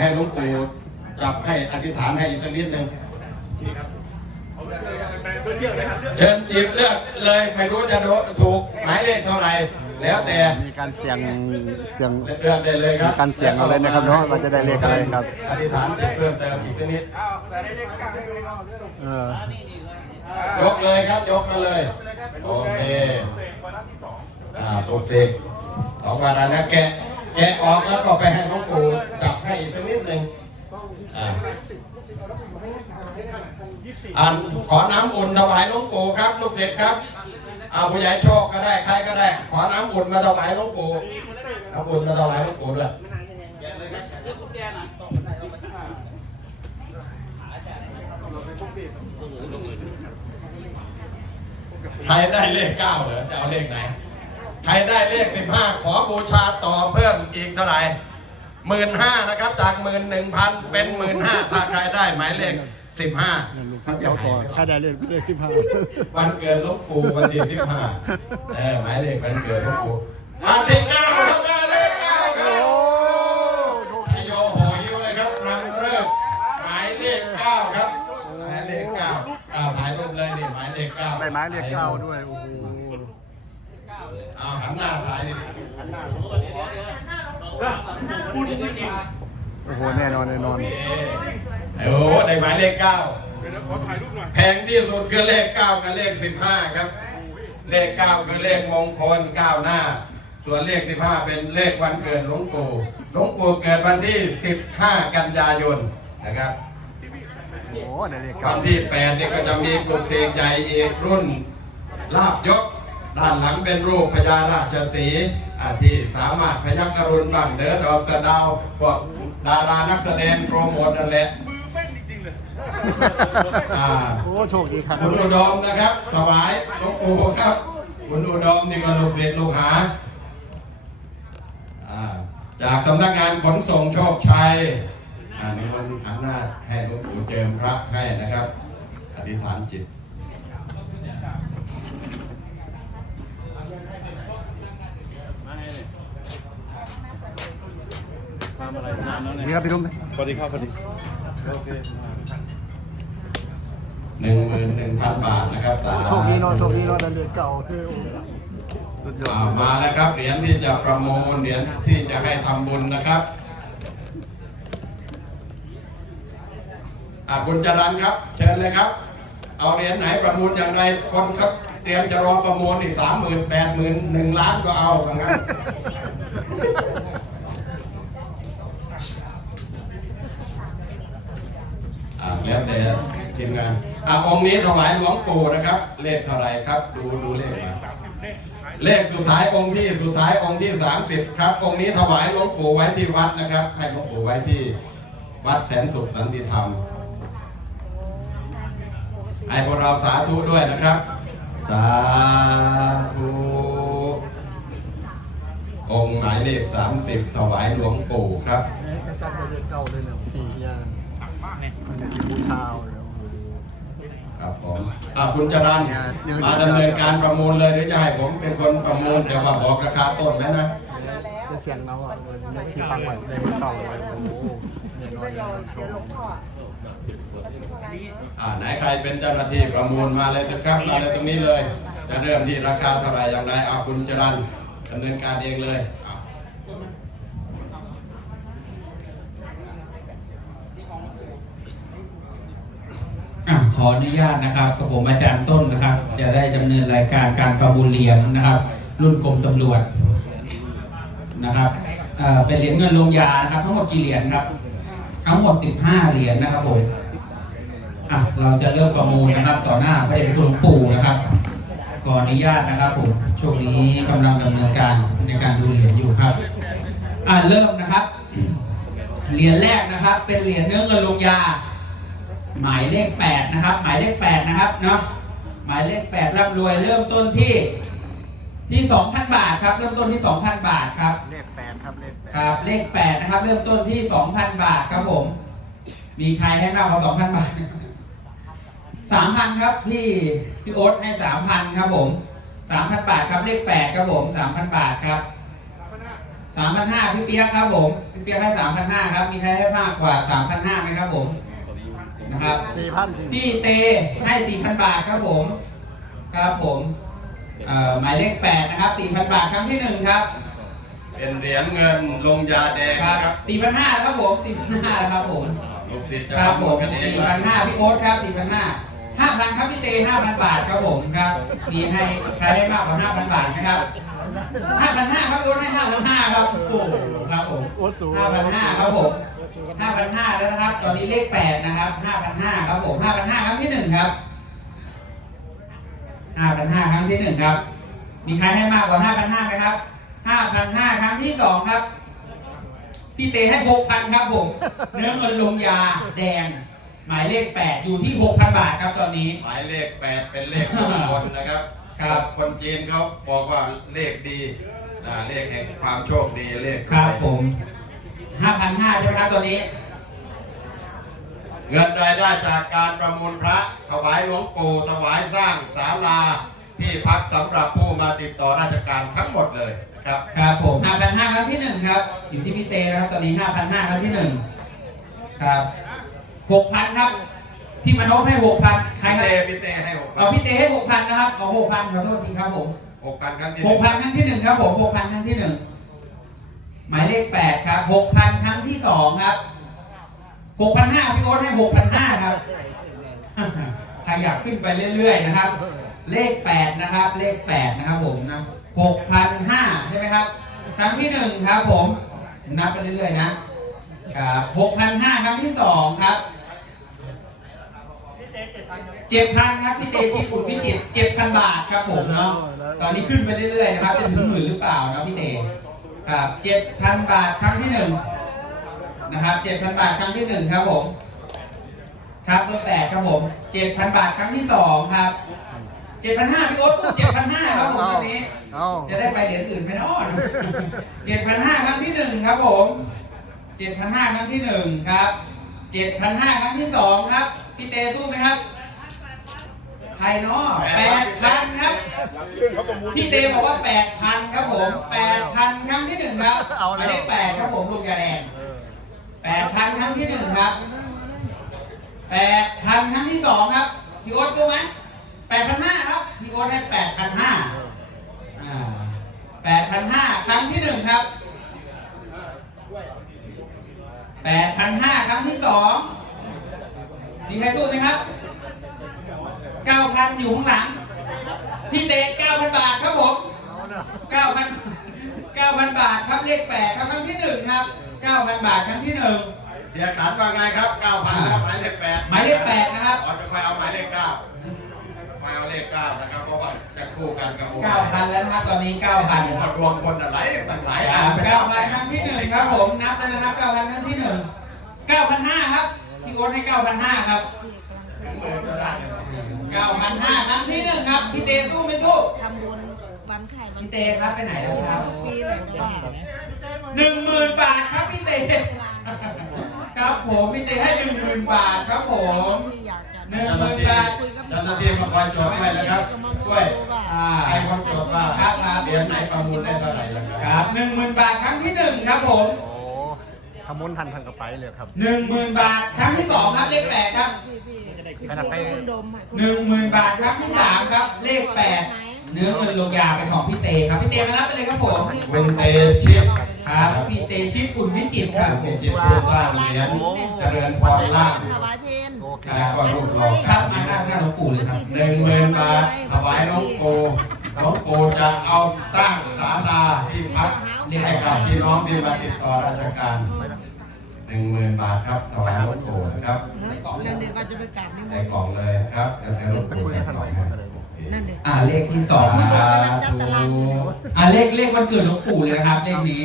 ให้หลวงปู่จับให้อธิษฐานให้อีกสักนิดหนึ่งเชิญหยิบเลือกเลยไม่รู้จะถูกหมายเลขเท่าไหร่แล้วแต่มีการเสียงเสียงเลือกได้เลยครับมีการเสี่ยงเอาเลยนะครับเนาะว่าจะได้เลขอะไรครับอธิษฐานจิตเพิ่มเติมอีกสักนิดเออยกเลยครับยกมาเลยโอเคอ่าปลุกเสกสองวันแล้วนะแกะแกะออกแล้วก็ไปให้หลวงปู่จับให้อีกสัก นิดหนึ่งอ่าอันขอน้ำอุ่นถวายหลวงปู่ครับ ลูกเด็กครับเอาผู้ใหญ่โชคก็ได้ใครก็ได้ ขอน้ำอุ่นมาถวายหลวงปู่น้ำอุ่นมาถวายหลวงปู่ด้วยแกะเลยครับใครได้เลขเก้าเหรอจะเอาเลขไหน ใครได้เลขสิบห้าขอบูชาต่อเพิ่มอีกเท่าไหร่ หมื่นห้านะครับ จากหมื่นหนึ่งพันเป็นหมื่นห้าถ้าใครได้หมายเลขสิบห้านั่นลูกค้าเอาต่อค่าได้เลขเลขที่พาวันเกิดหลูกปู่วันที่สิบห้าเออหมายเลขวันเกิดหลูกปู่วันที่เก้าครับได้เลขเก้าครับโอ้ยโยโหยิวเลยครับนำเริ่มหมายเลขเก้าครับหมายเลขเก้าเอาถ่ายรูปเลยนี่หมายเลขเก้าใบไม้เลขเก้าด้วยโอ้โหเอาหันหน้าถ่าย ดิโอ้โหแน่นอนแน่นอนโอ้โหได้หมายเลขเก้าแพงที่สุดคือเลขเก้ากับเลขสิบห้าครับ เลขเก้าคือเลขมงคลเก้าหน้า ส่วนเลขสิบห้าเป็นเลขวันเกิดหลวงปู่หลวงปู่เกิดวันที่สิบห้ากันยายนนะครับโอ้โหได้เลขวัเก้านที่แปดนี่ก็จะมีปลุกเสกใหญ่อีกรุ่นลาบยก ด้านหลังเป็นรูปพญาราชสีห์อ่าที่สามารถพยักอรุณบ้างเดินดอกสะเดาวพวกดารานักแสดงโปรโมทนั่นแหละอ่าโอ้โชคดีครับคุณอุดมนะครับถวายหลวงปู่ครับคุณอุดมนี่ก็ลูกศิษย์ลูกหาอ่าจากสำนักงานขนส่งโชคชัยอ่านี่มันหันหน้าให้หลวงปู่เจิมพระให้นะครับ อธิษฐานจิต นี่ครับพี่ทุ่มสวัสดีครับสวัสดีโอเคหนึ่งหมื่นหนึ่งพันบาทนะครับสาธุโชคดีเนาะโชคดีเนาะได้เลขเก้าคือโอ้โหสุดยออ่าดมาแล้วครับเหรียญที่จะประมูลเหรียญที่จะให้ทำบุญนะครับอ่าคุณจรันครับ เชิญเลยครับ เอาเหรียญไหนประมูลอย่างไรคนครับ เตรียมจะรอประมูลอีกสามหมื่นแปดหมื่นหนึ่งล้านก็เอาว่างั้นอ่า แล้วแต่ทีมงานอ่าองค์นี้ถวายหลวงปู่นะครับ เลขเท่าไหร่ครับ ดูดูเลขมาเลขสุดท้ายองค์ที่สุดท้ายองค์ที่ 30 ครับ องค์นี้ถวายหลวงปู่ไว้ที่วัดนะครับ ให้หลวงปู่ไว้ที่วัดแสนสุขสันติธรรมให้พวกเราสาธุด้วยนะครับ สาธุองค์หมายเลข30 ถวายหลวงปู่ครับกระจับเลขเก้าเลยนี่ยพี่ยามั นเป็นบูชาเลยโอ้โหครับผมอ่าคุณจรันเดี๋ยวมาดำเนินการประมูลเลยหรือจะให้ผมเป็นคนประมูลแต่ว่าบอกราคาต้นไหมนะได้เสียงเราอะเลขที่ฟังไว้ได้เบอร์เก้าเลยโอ้โหแน่นอนแน่นอนโชคอ่าไหนใครเป็นเจ้าหน้าที่ประมูลมาเลยนะครับมาเลยตรงนี้เลย จะเริ่มที่ราคาเท่าไหร่อย่างไรเอาคุณจรันดำเนินการเองเลยเอา อะ ขออนุญาตนะครับกับผมอาจารย์ต้นนะครับ จะได้ดำเนินรายการการประมูลเหรียญนะครับ รุ่นกรมตำรวจนะครับเป็นเหรียญเงินลงยานะครับ ทั้งหมดกี่เหรียญครับ ทั้งหมด 15 เหรียญนะครับผมอะเราจะเริ่มประมูลนะครับ ต่อหน้าพระเดชพระคุณหลวงปู่นะครับขออนุญาตนะครับผมช่วงนี้กำลังดำเนินการในการดูเหรียญอยู่ครับอะเริ่มนะครับเหรียญแรกนะครับ เป็นเหรียญเนื้อเงินลงยา หมายเลขแปดนะครับ หมายเลขแปดนะครับเนาะหมายเลขแปดร่ำรวยเริ่มต้นที่ที่สองพันบาทครับ เริ่มต้นที่สองพันบาทครับ เลขแปดครับเลขแปดครับเลขแปดนะครับ เริ่มต้นที่สองพันบาทครับผม มีใครให้มากกว่าสองพันบาทสามพันครับพี่พี่โอ๊ตให้สามพันครับผมสามพันบาทครับเลขแปดครับผมสามพันบาทครับสามพันห้าพี่เปียกครับผมพี่เปียกให้สามพันห้าครับมีใครให้มากกว่าสามพันห้าไหมครับผม นะครับสี่พันสี่พี่เตให้สี่พันบาทครับผม ครับผมเอ่อหมายเลขแปดนะครับสี่พันบาทครั้งที่หนึ่งครับ เป็นเหรียญเงินลงยาแดงครับนะครับสี่พันห้าครับผมสี่พันห้าครับผม ลูกศิษย์จะครับประผมูลมกันเองสี่ว่าพันห้าพี่โอ๊ตครับสี่พันห้าห้าพันครับพี่เตห้าพันบาทครับผมครับมีให้ใครได้มากกว่าห้าพันบาทนะครับห้าพันห้าครับพี่โอ๊ตให้ห้าพันห้าครับโอ้โหครับผมโอ๊ตสูงห้าพันห้าครับผม ห้าพันห้าแล้วนะครับ ตอนนี้เลขแปดนะครับห้าพันห้าครับผมห้าพันห้าครั้งที่หนึ่งครับห้าพันห้าครั้งที่หนึ่งครับ มีใครให้มากกว่าห้าพันห้าไหมครับห้าพันห้าครั้งที่สองครับ พี่เตให้หกพันครับผม เนื้อเงินลงยาแดง หมายเลขแปดอยู่ที่หกพันบาทครับตอนนี้ หมายเลขแปดเป็นเลขมงคลนะครับ ครับ คนจีนเขาบอกว่าเลขดีอ่าเลขแห่งความโชคดี เลขครับผม ห้าพันห้าใช่ไหมครับตอนนี้ เงินรายได้จากการประมูลพระถวายหลวงปู่ถวายสร้างศาลาที่พักสำหรับผู้มาติดต่อราชการทั้งหมดเลยนะครับ ครับผมห้าพันห้าครั้งที่หนึ่งครับ อยู่ที่พี่เตนะครับตอนนี้ห้าพันห้าครั้งที่หนึ่งครับหกพันครับ พี่มโนพให้หกพันใครพี่คเตรับพี่เตให้หกพัเอานพี่เตให้หกพันนะครับเอาหกพันขอโทษทีครับผม หกพันครั้งที่หหนึ่กงพันครั้งที่หนึ่งครับผมหกพันครั้งที่หนึ่ง หมายเลขแปดครับหกพันครั้งที่สองครับหกพันห้าพี่โอ๊ตให้หกพันห้าครับใครอยากขึ้นไปเรื่อยๆนะครับ เลขแปดนะครับ เลขแปดนะครับผมนะหกพันห้าใช่ไหมครับ ครั้งที่หนึ่งครับ ผมนับไปเรื่อยๆนะครับหกพันห้าครั้งที่สองครับเจ็ดพันครับพี่เตชิบุตรพิจิตเจ็ดพันบาทครับผมเนาะตอนนี้ขึ้นไปเรื่อยๆนะครับจะถึงหมื่นหรือเปล่านะพี่เต ครับเจ็ดพันบาทครั้งที่หนึ่งนะครับเจ็ดพันบาทครั้งที่หนึ่งครับผมครับเบอร์แปดครับผมเจ็ดพันบาทครั้งที่สองครับเจ็ดพันห้าพี่โอ๊ตเจ็ดพันห้าครับผมตอนนี้เอาจะได้ไปเหรียญอื่นไหมเนาะเจ็ดพันห้าครั้งที่หนึ่งครับผมเจ็ดพันห้าครั้งที่หนึ่งครับเจ็ดพันห้าครั้งที่สองครับ พี่เตสู้ไหมครับ ใครเนาะแปดพันครับพี่เตบอกว่าแปดพันครับผมแปดพันครั้งที่หนึ่งครับหมายเลขแปดครับผมลูกยาแดงแปดพันครั้งที่หนึ่งครับแปดพันครั้งที่สองครับ พี่โอ๊ตรู้ไหมแปดพันห้าครับ พี่โอ๊ตให้แปดพันห้าแปดพันห้าครั้งที่หนึ่งครับแปดพันห้าครั้งที่สองมีใครสู้ไหมครับ เก้าพันอยู่ข้างหลัง พี่เตะ9,000 บาทครับผม9,000 9,000 บาทครับเลขแปดครับครั้งที่หนึ่งครับ 9,000 บาทครั้งที่หนึ่งเสียขันว่าไงครับเก้าพันนะครับหมายเลขแปดหมายเลขแปดนะครับเราจะค่อยเอาหมายเลขเก้าคอยเอาเลขเก้านะครับ เพราะว่าจะคู่กันกับ9,000 แล้วนะครับตอนนี้ผม9,000 มารวมคนอะไรต่างหลายคอัรันบ9,000ครั้งที่หนึ่งครับผมนับแล้วนะครับ9,000ครั้งที่หนึ่ง9,500ครับพี่โอ๊ตให้9,500ครับถึงหมื่นก็ได้ 9,500ครั้งที่หนึ่งครับพี่เตสู้ไม่สู้ทำบุญวันไข่วันพี่เตครับไปไหนแล้วครับทุกปีเลยแต่ว่าหนึ่งหมื่นบาทครับพี่เตครับผมพี่เตให้หนึ่งหมื่นบาทครับผมที่อยากจะหนึ่งเจ้าหหน้ามื่นที่บาทเจ้าหน้าที่มาคอยจดด้วยนะครับด้วยอ่าให้คนจดว่าครับครับเรียนไหนประมูลได้เท่าไหร่ยังไงครับหนึ่งหมื่นบาทครั้งที่หนึ่งครับผมโอ้ขมุนทันทันกับไปเลยครับหนึ่งหมื่นบาทครั้งที่สองครับเลขแปดครับพี่พี่ ขนาดไปคุณดมค่ะหนึ่งหมื่นบาทครั้งที่สามครับ เลขแปดเนื้อเงินลงยาเป็นของพี่เตครับพี่เตมารับไปเลยครับผมเป็นเตชิปครับพี่เตชิปคุณวิจิตรครับผมจิตผู้สร้างเหรียญเจริญพรล่างถวายเพนโอเคแล้วก็รูปหล่อครับมาหน้าหน้าหลวงปู่เลยครับหนึ่งหมื่นบาทถวายหลวงปู่หลวงปู่จะเอาสร้างศาลาที่พักให้กับพี่น้องที่มาติดต่อราชการ หนึ่งหมื่นบาทครับถวายหลวงปู่นะครับนั่นเด็กก็จะไปกราบนิมในนต์กล่องเลยครับเดี๋ยวเดี๋ยวหลวงปู่จะกล่องให้นั่นเด็กอ่าเลขที่สองสานะครับธุอ่าเลขเลขวันเกิดหลวงปู่เลยนะครับ เลขนี้